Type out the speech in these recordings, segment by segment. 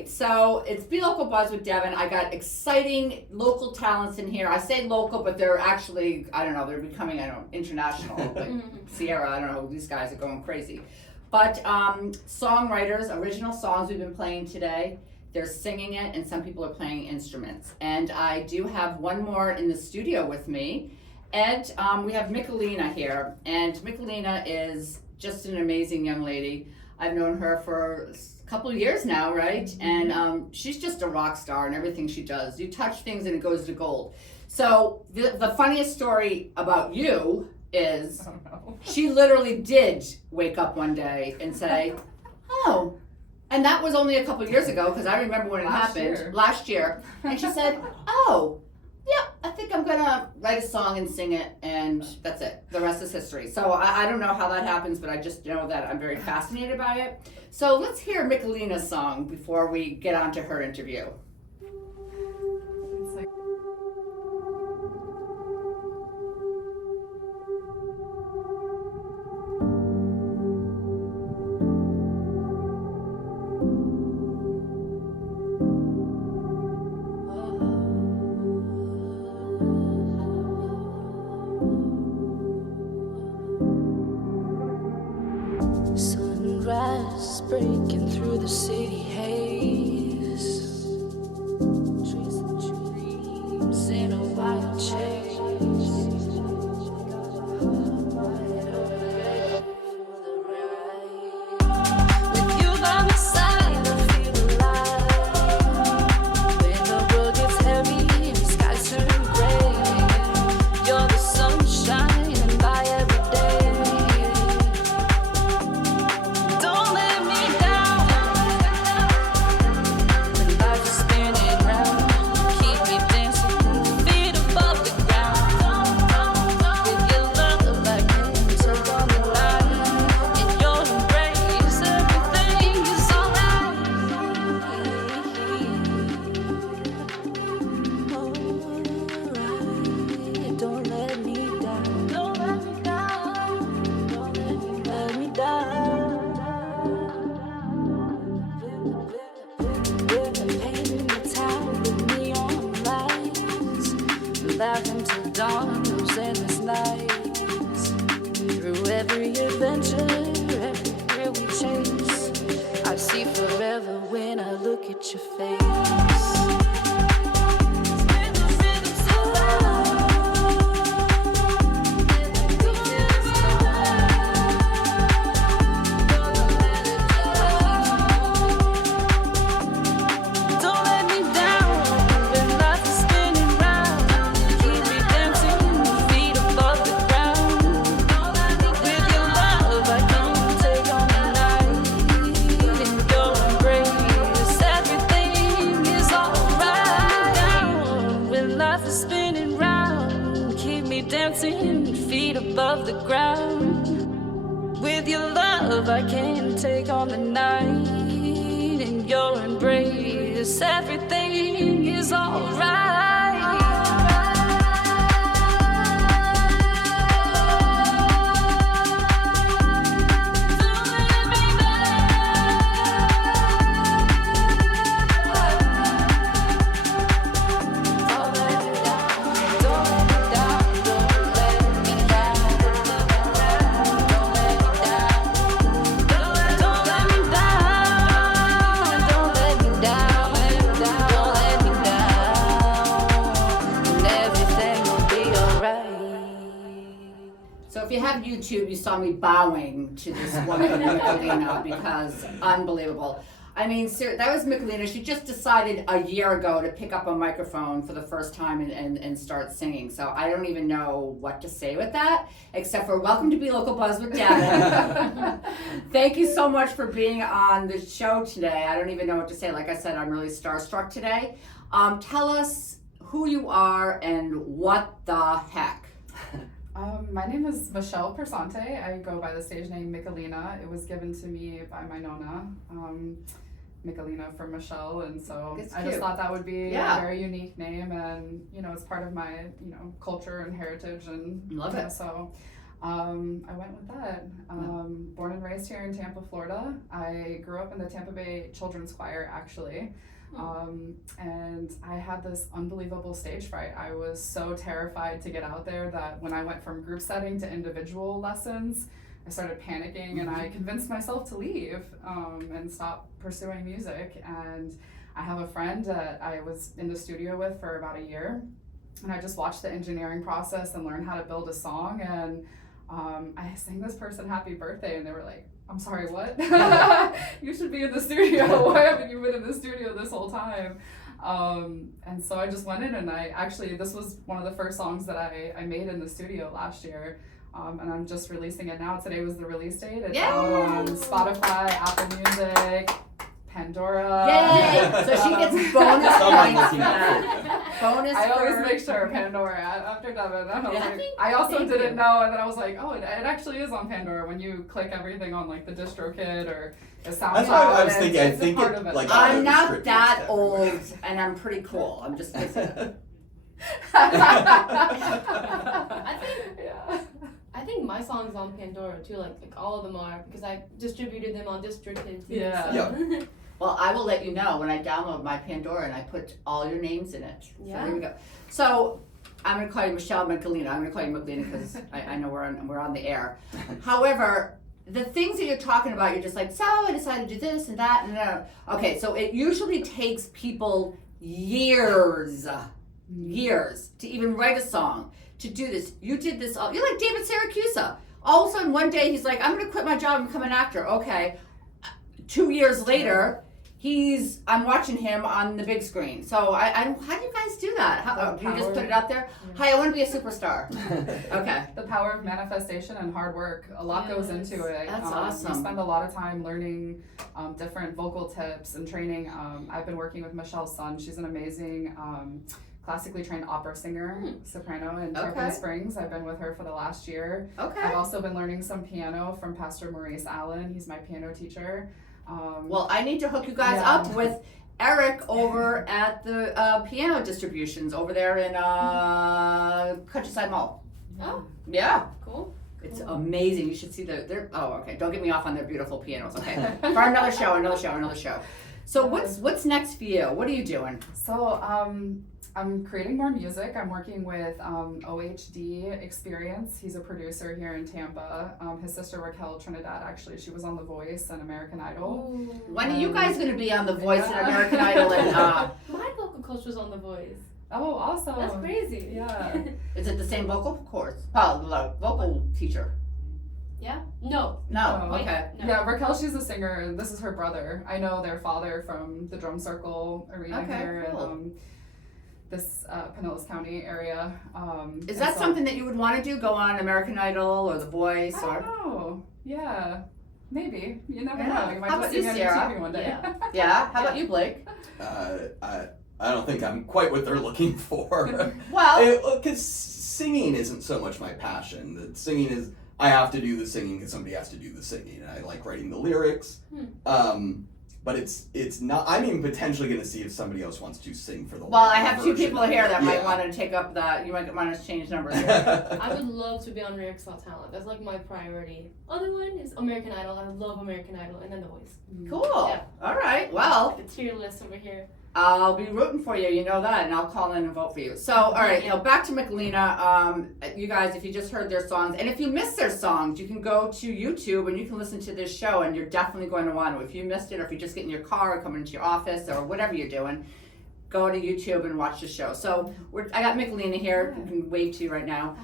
right, so it's Be Local Buzz with Devin. I got exciting local talents in here. I say local, but they're actually, I don't know, they're becoming, international. Like Sierra, I don't know, these guys are going crazy. But songwriters, original songs we've been playing today. They're singing it, and some people are playing instruments. And I do have one more in the studio with me. And we have Michalina here. And Michalina is just an amazing young lady. I've known her for a couple of years now, right? And she's just a rock star in everything she does. You touch things and it goes to gold. So the funniest story about you is she literally did wake up one day and say, oh, and that was only a couple of years ago, because I remember when it happened last year. And she said, oh, yeah, I think I'm gonna write a song and sing it, and that's it. The rest is history. So I don't know how that happens, but I just know that I'm very fascinated by it. So let's hear Michalina's song before we get on to her interview. Sunrise breaking through the city haze, chasing dreams in a wild chase. With you by my side, I feel alive. When the world gets heavy and the skies turn gray, you're the sunshine in my every day. Laughing till dawn, those endless nights. Through every adventure, every thrill we chase, I see forever when I look at your face. Dancing, feet above the ground. With your love, I can take on the night. In your embrace, everything is alright. So if you have YouTube, you saw me bowing to this woman, Michalina, because unbelievable. I mean, that was Michalina. She just decided a year ago to pick up a microphone for the first time and start singing. So I don't even know what to say with that, except for welcome to Be Local Buzz with Devin. Thank you so much for being on the show today. I don't even know what to say. Like I said, I'm really starstruck today. Tell us who you are and what the heck. My name is Michelle Persante. I go by the stage name Michalina. It was given to me by my Nona, Michalina for Michelle, and so I just thought that would be a very unique name, and it's part of my culture and heritage, and love it. So I went with that. Born and raised here in Tampa, Florida. I grew up in the Tampa Bay Children's Choir, actually. And I had this unbelievable stage fright. I was so terrified to get out there that when I went from group setting to individual lessons, I started panicking, and I convinced myself to leave and stop pursuing music. And I have a friend that I was in the studio with for about a year, and I just watched the engineering process and learned how to build a song. And I sang this person happy birthday, and they were like, I'm sorry, what? You should be in the studio. Why haven't you been in the studio this whole time? And so I just went in, and this was one of the first songs that I made in the studio last year. And I'm just releasing it now. Today was the release date. It's on Spotify, Apple Music, Pandora. Yay! So she gets bonus points for that. Bonus. I always make sure Pandora after Devin. I also didn't know, and then I was like, oh, it actually is on Pandora when you click everything on like the DistroKid or the SoundCloud. That's what I was thinking. I think part of it. like I'm not that old, and I'm pretty cool. I'm just saying. I think my song's on Pandora too, like all of them are, because I distributed them on DistroKid too. Yeah. So. Well, I will let you know when I download my Pandora and I put all your names in it. Yeah. So here we go. So I'm going to call you Michalina. I'm going to call you Michalina because I know we're on the air. However, the things that you're talking about, you're just like, so I decided to do this and that and that. Okay, so it usually takes people years to even write a song, to do this. You did this, you're like David Syracusa. All of a sudden one day he's like, I'm going to quit my job and become an actor. Okay. 2 years later, I'm watching him on the big screen. So how do you guys do that? Do you just put it out there? Hi, I want to be a superstar. Okay. The power of manifestation and hard work. A lot goes into it. That's awesome. We spend a lot of time learning different vocal tips and training. I've been working with Michelle's son. She's an amazing classically trained opera singer, soprano in Tarpon Springs. I've been with her for the last year. Okay. I've also been learning some piano from Pastor Maurice Allen. He's my piano teacher. Well, I need to hook you guys up with Eric over at the piano distributions over there in Countryside Mall. Oh. Yeah. Cool. It's amazing. You should see their. Oh, okay. Don't get me off on their beautiful pianos. Okay. For another show. So what's next for you? What are you doing? So I'm creating more music. I'm working with OHD Experience. He's a producer here in Tampa. His sister Raquel Trinidad, actually, she was on The Voice and American Idol. Ooh. When are you guys going to be on The Voice and American Idol? And My vocal coach was on The Voice. Oh, awesome. That's crazy. Yeah. is it the same vocal course? Oh, vocal teacher. Yeah? No. No. Oh, Okay. No. Yeah, Raquel, she's a singer, and this is her brother. I know their father from the Drum Circle arena here in this Pinellas County area. Is that something that you would want to do? Go on American Idol or The Voice? I don't know. Yeah. Maybe. You never Yeah. know. You might How just about see you, me on Sarah? TV one day. Yeah. Yeah. How about you, Blake? I don't think I'm quite what they're looking for. Well, Because singing isn't so much my passion. The singing is, I have to do the singing because somebody has to do the singing. And I like writing the lyrics. But it's not, I'm even potentially going to see if somebody else wants to sing for the Well, I live have two version people of it. here that might Yeah. want to take up that. You might want to change numbers. I would love to be on Rare Got Talent. That's like my priority. Other one is American Idol. I love American Idol, and then The Voice. Cool. Yeah. All right. Well, Like the tier list over here. I'll be rooting for you. You know that, and I'll call in and vote for you. So, all right. Back to Michalina. You guys, if you just heard their songs, and if you missed their songs, you can go to YouTube and you can listen to this show, and you're definitely going to want to. If you missed it, or if you just get in your car or coming into your office or whatever you're doing, go to YouTube and watch the show. So, I got Michalina here. I can wave to you right now.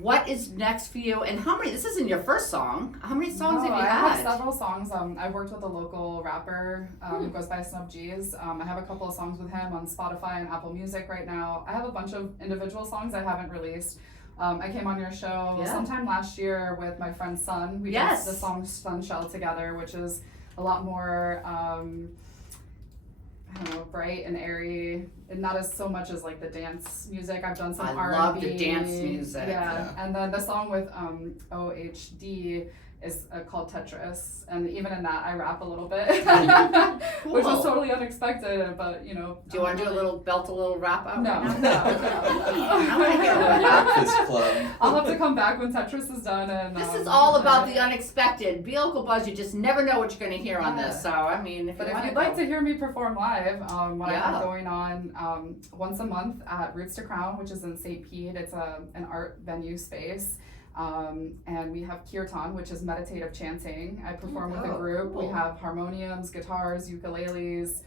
What is next for you, and how many? This isn't your first song. How many songs have you I had? have several songs. I've worked with a local rapper who goes by Snub G's. I have a couple of songs with him on Spotify and Apple Music right now. I have a bunch of individual songs I haven't released. I came on your show sometime last year with my friend Sun. We did the song Sunshell together, which is a lot more I don't know, bright and airy, and not as so much as like the dance music. I've done some R&B. I love the dance music. Yeah, and then the song with OHD is called Tetris, and even in that I rap a little bit, which was Cool. totally unexpected. But you know, Do you want to do a little rap out? No, right no, now? no. I wanna hear a rap. Breakfast Club. I'll have to come back when Tetris is done. And This is all about the unexpected. BeLocal Buzz, you just never know what you're going to hear on this. So, I mean, if But you if want you'd like to hear me perform live, what I Yeah. have going on once a month at Roots to Crown, which is in St. Pete. It's an art venue space. And we have kirtan, which is meditative chanting. I perform with a group. Cool. We have harmoniums, guitars, ukuleles,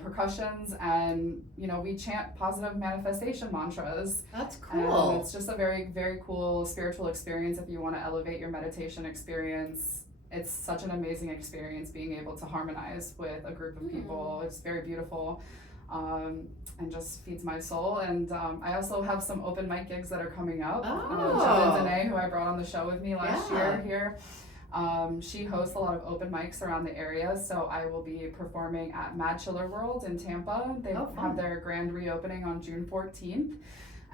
percussions, and you know, we chant positive manifestation mantras. That's And cool. it's just a very, very cool spiritual experience if you want to elevate your meditation experience. It's such an amazing experience being able to harmonize with a group of people. It's very beautiful. And just feeds my soul. And I also have some open mic gigs that are coming up. Oh. Jen Danae, who I brought on the show with me last Yeah. year here, she hosts a lot of open mics around the area. So I will be performing at Mad Chiller World in Tampa. They Oh, fun. have their grand reopening on June 14th.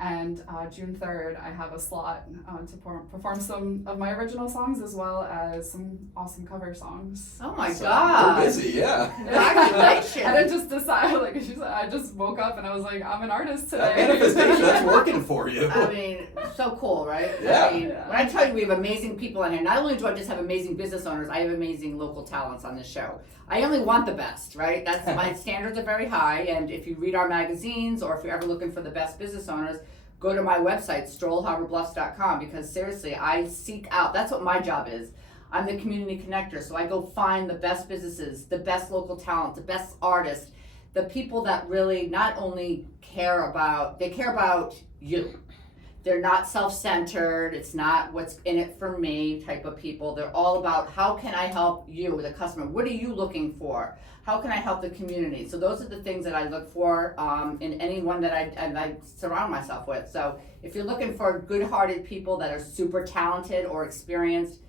And June 3rd, I have a slot to perform some of my original songs as well as some awesome cover songs. Oh my So, God. We're busy, yeah. Congratulations. I didn't just decide, like she said, I just woke up and I was like, I'm an artist That today. manifestation, that's working for you. I mean, so cool, right? Yeah. I mean, when I tell you we have amazing people in here, not only do I just have amazing business owners, I have amazing local talents on this show. I only want the best, right? That's my standards are very high, and if you read our magazines or if you're ever looking for the best business owners, go to my website, strollharbourbluffs.com, because seriously, I seek out, that's what my job is. I'm the community connector, so I go find the best businesses, the best local talent, the best artists, the people that really not only care about you. They're not self-centered, it's not what's in it for me type of people. They're all about how can I help you, the customer? What are you looking for? How can I help the community? So those are the things that I look for in anyone that I surround myself with. So if you're looking for good-hearted people that are super talented or experienced,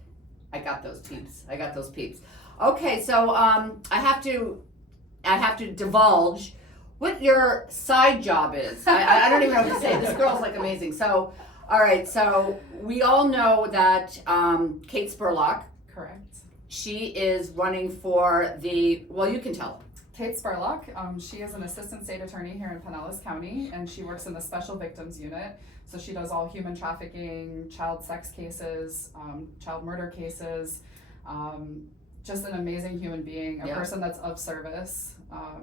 I got those peeps. Okay, so I have to divulge what your side job is. I don't even know what to say. This girl's like amazing. So, all right. So we all know that Kate Spurlock. Correct. She is running for you can tell. Kate Spurlock, she is an assistant state attorney here in Pinellas County, and she works in the Special Victims Unit. So she does all human trafficking, child sex cases, child murder cases. Just an amazing human being, a person that's of service.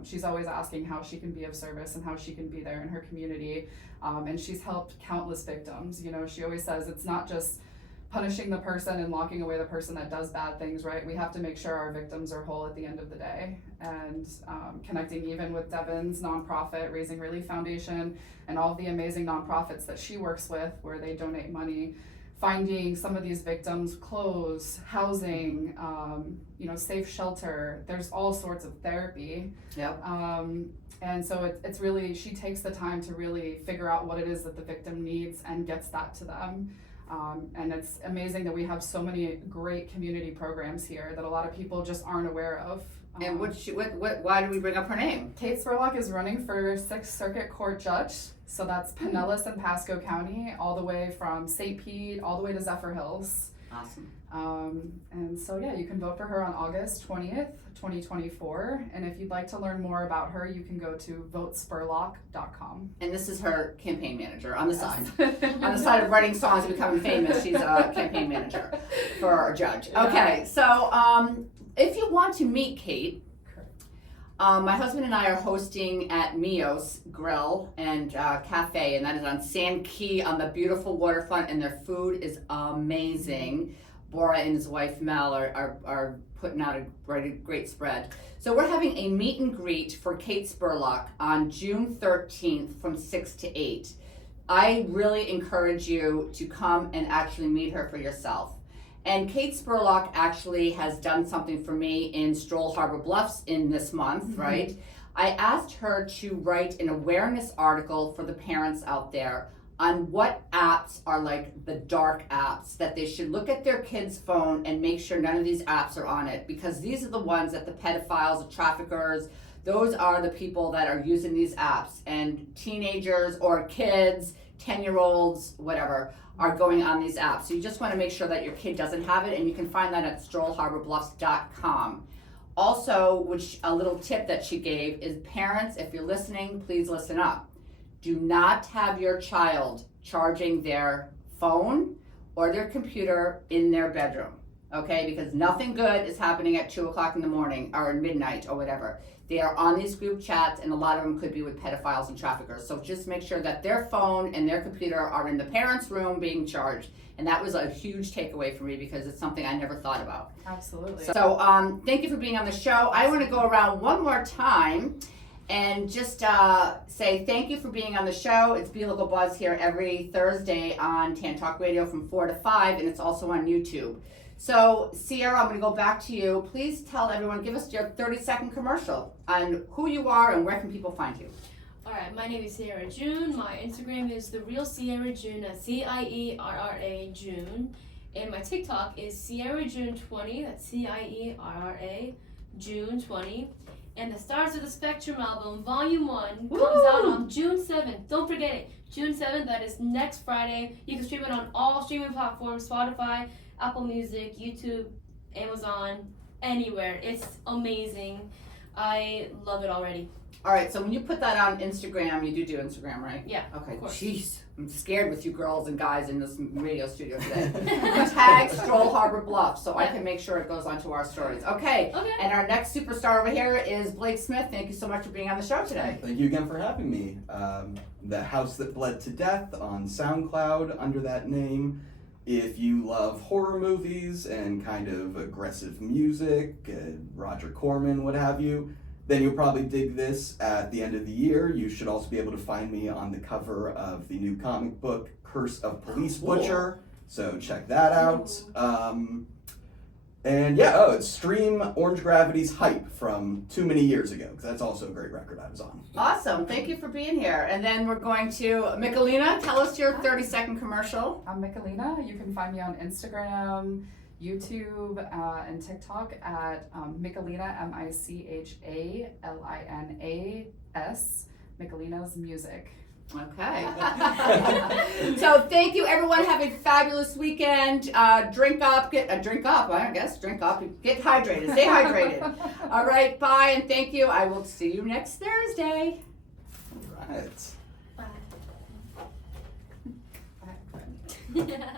She's always asking how she can be of service and how she can be there in her community. And she's helped countless victims. You know, she always says it's not just punishing the person and locking away the person that does bad things, right? We have to make sure our victims are whole at the end of the day. And connecting even with Devon's nonprofit, Raising Relief Foundation, and all of the amazing nonprofits that she works with where they donate money, finding some of these victims clothes, housing, safe shelter. There's all sorts of therapy. Yep. And so it's really, she takes the time to really figure out what it is that the victim needs and gets that to them. And it's amazing that we have so many great community programs here that a lot of people just aren't aware of. And why do we bring up her name? Kate Spurlock is running for 6th Circuit Court Judge. So that's Pinellas and Pasco County, all the way from St. Pete, all the way to Zephyr Hills. Awesome. And so, yeah, you can vote for her on August 20th, 2024. And if you'd like to learn more about her, you can go to votespurlock.com. And this is her campaign manager on the side. On the side of writing songs and becoming famous, she's a campaign manager for our judge. Okay, so if you want to meet Kate, my husband and I are hosting at Mio's Grill and Cafe, and that is on Sand Key on the beautiful waterfront, and their food is amazing. Bora and his wife Mel are putting out a great spread. So we're having a meet and greet for Kate Spurlock on June 13th from 6 to 8. I really encourage you to come and actually meet her for yourself. And Kate Spurlock actually has done something for me in Stroll Harbor Bluffs in this month, right? I asked her to write an awareness article for the parents out there on what apps are like the dark apps that they should look at their kid's phone and make sure none of these apps are on it, because these are the ones that the pedophiles, the traffickers, those are the people that are using these apps, and teenagers or kids 10-year-olds, whatever, are going on these apps. So you just want to make sure that your kid doesn't have it, and you can find that at strollharborbluffs.com. Also, which a little tip that she gave is, parents, if you're listening, please listen up. Do not have your child charging their phone or their computer in their bedroom, okay? Because nothing good is happening at 2 o'clock in the morning or midnight or whatever. They are on these group chats, and a lot of them could be with pedophiles and traffickers. So just make sure that their phone and their computer are in the parents' room being charged. And that was a huge takeaway for me, because it's something I never thought about. Absolutely. So thank you for being on the show. I want to go around one more time and just say thank you for being on the show. It's BeLocal Buzz here every Thursday on Tan Talk Radio from 4 to 5, and it's also on YouTube. So, Sierra, I'm going to go back to you. Please tell everyone, give us your 30-second commercial on who you are and where can people find you. Alright, my name is Sierra June. My Instagram is The Real Sierra June, that's CIERRA June. And my TikTok is Sierra June 20, that's CIERRA June 20. And the Stars of the Spectrum album, Volume 1, comes out on June 7th. Don't forget it. June 7th, that is next Friday. You can stream it on all streaming platforms, Spotify, Apple Music, YouTube, Amazon, anywhere. It's amazing. I love it already. All right, so when you put that on Instagram, you do Instagram, right? Yeah, Okay, of course. jeez, I'm scared with you girls and guys in this radio studio today. Tag Stroll Harbor Bluff so I can make sure it goes onto our stories. Okay, and our next superstar over here is Blake Smith. Thank you so much for being on the show today. Thank you again for having me. The House That Bled to Death on SoundCloud under that name. If you love horror movies and kind of aggressive music, Roger Corman, what have you, then you'll probably dig this at the end of the year. You should also be able to find me on the cover of the new comic book, Curse of Police Butcher. So check that out. And yeah, it's stream Orange Gravity's Hype from Too Many Years Ago, because that's also a great record I was on. Awesome, thank you for being here. And then we're going to Michalina. Tell us your 30-second commercial. I'm Michalina. You can find me on Instagram, YouTube, and TikTok at Michalina, Michalinas, Michalina's Music. Okay. So thank you, everyone. Have a fabulous weekend. Drink up, get hydrated, stay hydrated. All right, bye, and thank you. I will see you next Thursday. All right. Bye.